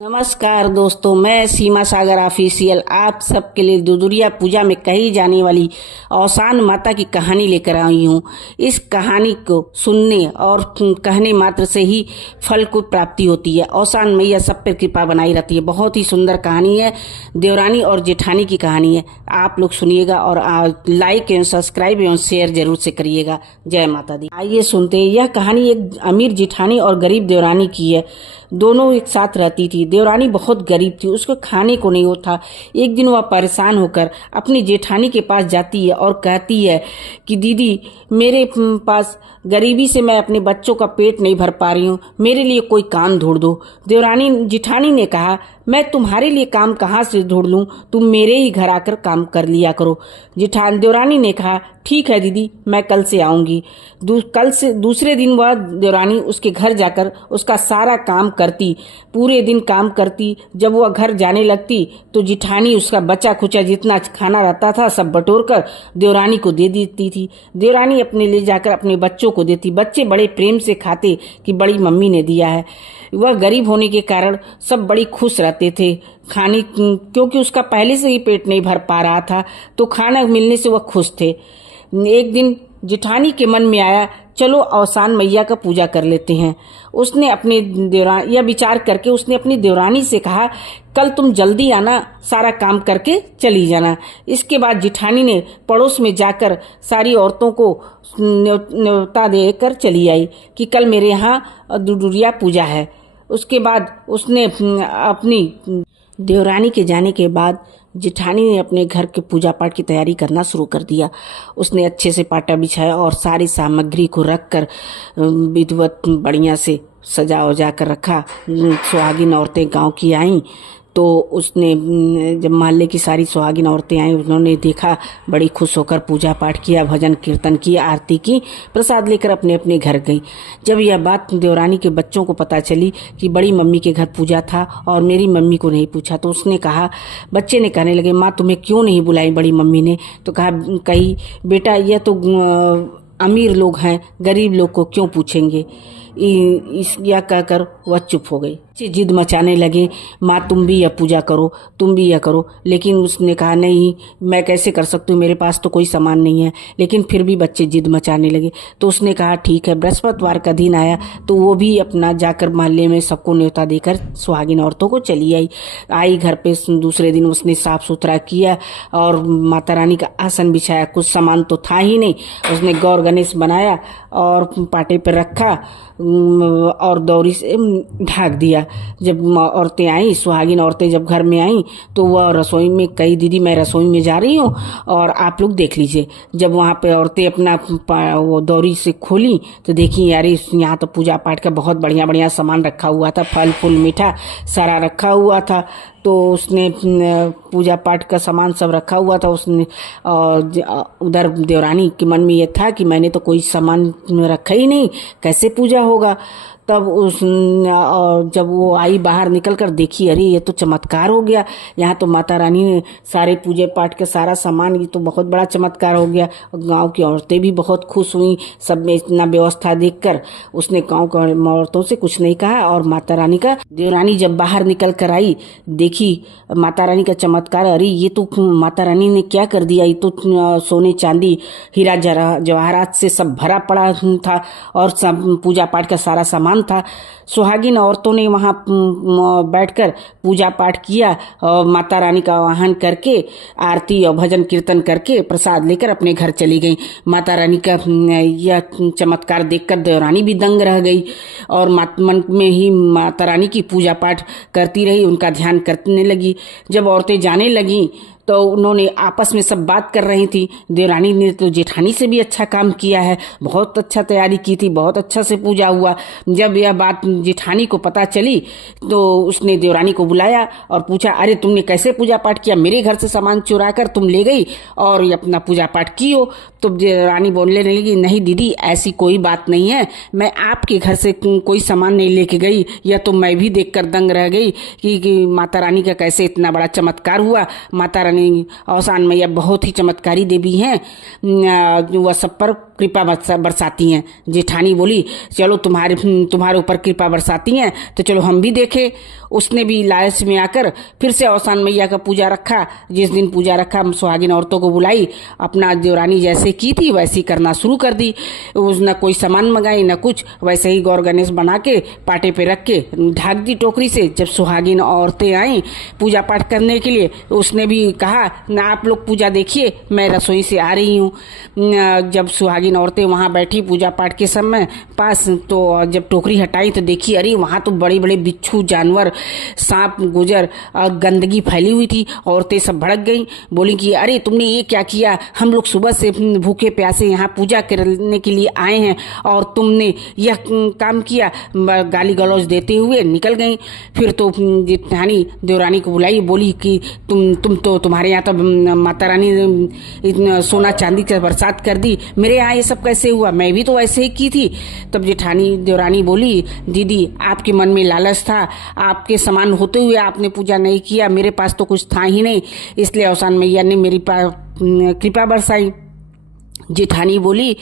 नमस्कार दोस्तों, मैं सीमा सागर ऑफिशियल आप सबके लिए दुदुरिया पूजा में कही जाने वाली औसान माता की कहानी लेकर आई हूँ। इस कहानी को सुनने और कहने मात्र से ही फल को प्राप्ति होती है। औसान मैया सब पर कृपा बनाई रहती है। बहुत ही सुंदर कहानी है, देवरानी और जेठानी की कहानी है। आप लोग सुनिएगा और लाइक एवं सब्सक्राइब एवं शेयर जरूर से करिएगा। जय माता दी। आइए सुनते हैं। यह कहानी एक अमीर जेठानी और गरीब देवरानी की है। दोनों एक साथ रहती थी। देवरानी बहुत गरीब थी, उसको खाने को नहीं होता। एक दिन वह परेशान होकर अपनी जेठानी के पास जाती है और कहती है कि दीदी, मेरे पास गरीबी से मैं अपने बच्चों का पेट नहीं भर पा रही हूँ, मेरे लिए कोई काम ढूंढ दो। जेठानी ने कहा, मैं तुम्हारे लिए काम कहाँ से ढूंढ लूं, तुम मेरे ही घर आकर काम कर लिया करो। देवरानी ने कहा, ठीक है दीदी, मैं कल से आऊंगी। कल से दूसरे दिन वह देवरानी उसके घर जाकर उसका सारा काम करती, पूरे दिन काम करती। जब वह घर जाने लगती तो जेठानी उसका बचा खुचा जितना खाना रहता था सब बटोर कर देवरानी को दे देती थी। देवरानी अपने ले जाकर अपने बच्चों को देती। बच्चे बड़े प्रेम से खाते कि बड़ी मम्मी ने दिया है। वह गरीब होने के कारण सब बड़ी खुश रहते थे खाने, क्योंकि उसका पहले से ही पेट नहीं भर पा रहा था, तो खाना मिलने से वह खुश थे। एक दिन जेठानी के मन में आया, चलो औसान मैया का पूजा कर लेते हैं। उसने अपने यह विचार करके उसने अपनी देवरानी से कहा, कल तुम जल्दी आना, सारा काम करके चली जाना। इसके बाद जेठानी ने पड़ोस में जाकर सारी औरतों को न्योता देकर चली आई कि कल मेरे यहाँ दुदुरिया पूजा है। उसके बाद उसने अपनी देवरानी के जाने के बाद जेठानी ने अपने घर के पूजा पाठ की तैयारी करना शुरू कर दिया। उसने अच्छे से पाटा बिछाया और सारी सामग्री को रखकर विधिवत बढ़िया से सजा वजा कर रखा। सुहागिन औरतें गांव की आईं तो उसने जब मोहल्ले की सारी सुहागिन औरतें आई, उन्होंने देखा, बड़ी खुश होकर पूजा पाठ किया, भजन कीर्तन किया, आरती की, प्रसाद लेकर अपने अपने घर गई। जब यह बात देवरानी के बच्चों को पता चली कि बड़ी मम्मी के घर पूजा था और मेरी मम्मी को नहीं पूछा, तो उसने कहा, बच्चे ने कहने लगे, माँ तुम्हें क्यों नहीं बुलाई बड़ी मम्मी ने? तो कही बेटा, यह तो अमीर लोग हैं, गरीब लोग को क्यों पूछेंगे? यह कहकर वह चुप हो गई। जिद मचाने लगे, माँ तुम भी यह पूजा करो, तुम भी यह करो। लेकिन उसने कहा, नहीं, मैं कैसे कर सकती हूँ, मेरे पास तो कोई सामान नहीं है। लेकिन फिर भी बच्चे जिद मचाने लगे। तो उसने कहा, ठीक है। बृहस्पतिवार का दिन आया तो वो भी अपना जाकर मोहल्ले में सबको न्योता देकर सुहागिन औरतों को चली आई घर पे। दूसरे दिन उसने साफ सुथरा किया और माता रानी का आसन बिछाया। कुछ सामान तो था ही नहीं। उसने गौर गणेश बनाया और पाटे पर रखा और दौरी से ढक दिया। जब औरतें आई, सुहागिन औरतें जब घर में आई तो वह रसोई में कही, दीदी मैं रसोई में जा रही हूँ और आप लोग देख लीजिए। जब वहाँ पे औरतें अपना वो दौरी से खोली तो देखी, यार यहाँ तो पूजा पाठ का बहुत बढ़िया बढ़िया सामान रखा हुआ था, फल फूल मीठा सारा रखा हुआ था। तो उसने पूजा पाठ का सामान सब रखा हुआ था। उसने उधर देवरानी के मन में ये था कि मैंने तो कोई सामान रखा ही नहीं, कैसे पूजा होगा? तब जब वो आई बाहर निकल कर देखी, अरे ये तो चमत्कार हो गया। यहाँ तो माता रानी ने सारे पूजे पाठ के सारा सामान, ये तो बहुत बड़ा चमत्कार हो गया। गांव की औरतें भी बहुत खुश हुई सब में इतना व्यवस्था देखकर। उसने गांव की औरतों से कुछ नहीं कहा और माता रानी का, देवरानी जब बाहर निकल कर आई, देखी माता रानी का चमत्कार, अरे ये तो माता रानी ने क्या कर दिया, ये तो सोने चांदी हीरा जवाहरात से सब भरा पड़ा था और सब पूजा पाठ का सारा सामान था। सुहागिन औरतों ने वहां बैठकर पूजा पाठ किया और माता रानी का आवाहन करके आरती और भजन कीर्तन करके प्रसाद लेकर अपने घर चली गई। माता रानी का यह चमत्कार देखकर देवरानी भी दंग रह गई और मन में ही माता रानी की पूजा पाठ करती रही, उनका ध्यान करने लगी। जब औरतें जाने लगी तो उन्होंने आपस में सब बात कर रही थी, देवरानी ने तो जेठानी से भी अच्छा काम किया है, बहुत अच्छा तैयारी की थी, बहुत अच्छा से पूजा हुआ। जब यह बात जेठानी को पता चली तो उसने देवरानी को बुलाया और पूछा, अरे तुमने कैसे पूजा पाठ किया? मेरे घर से सामान चुरा कर तुम ले गई और अपना पूजा पाठ की हो। तो देवरानी बोलने लगी, नहीं दीदी, ऐसी कोई बात नहीं है, मैं आपके घर से कोई सामान नहीं लेके गई। यह तो मैं भी देखकर दंग रह गई कि माता रानी का कैसे इतना बड़ा चमत्कार हुआ। माता रानी औसान मैया बहुत ही चमत्कारी देवी हैं, वह सब पर कृपा बरसाती हैं। जेठानी बोली चलो तुम्हारे ऊपर कृपा बरसाती हैं तो चलो हम भी देखें। उसने भी लालच में आकर फिर से औसान मैया का पूजा रखा। जिस दिन पूजा रखा सुहागिन औरतों को बुलाई, अपना देवरानी जैसे की थी वैसे ही करना शुरू कर दी। उसने कोई सामान मंगाई न कुछ, वैसे ही गौर गणेश बना के पाटे पे रख के ढाक दी टोकरी से। जब सुहागिन औरतें आई पूजा पाठ करने के लिए, उसने भी कहा ना आप लोग पूजा देखिए, मैं रसोई से आ रही हूँ। जब सुहागिन औरतें वहाँ बैठी पूजा पाठ के समय पास, तो जब टोकरी हटाई तो देखी अरे वहाँ तो बड़े बड़े बिच्छू जानवर, सांप गुजर और गंदगी फैली हुई थी। औरतें सब भड़क गई, बोली कि अरे तुमने ये क्या किया, हम लोग सुबह से भूखे प्यासे यहाँ पूजा करने के लिए आए हैं और तुमने यह काम किया। गाली गलौज देते हुए निकल गई। फिर तो जेठानी देवरानी को बुलाई, बोली कि तुम तो तुम्हारे यहाँ तो माता रानी ने सोना चांदी की बरसात कर दी, मेरे यहाँ ये सब कैसे हुआ, मैं भी तो ऐसे ही की थी। तब जेठानी देवरानी बोली दीदी आपके मन में लालच था, आपके समान होते हुए आपने पूजा नहीं किया, मेरे पास तो कुछ था ही नहीं, इसलिए औसान मैया ने मेरी कृपा बरसाई। जेठानी बोली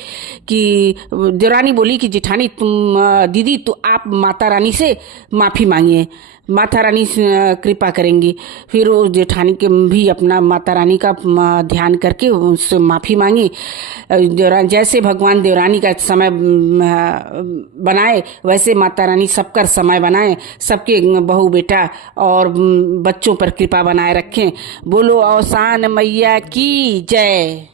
कि देवरानी बोली कि जेठानी दीदी तो आप माता रानी से माफ़ी मांगिए, माता रानी कृपा करेंगी। फिर वो जेठानी के भी अपना माता रानी का ध्यान करके उससे माफ़ी मांगी। जैसे भगवान देवरानी का समय बनाए वैसे माता रानी सबका समय बनाए, सबके बहू बेटा और बच्चों पर कृपा बनाए रखें। बोलो औसान मैया की जय।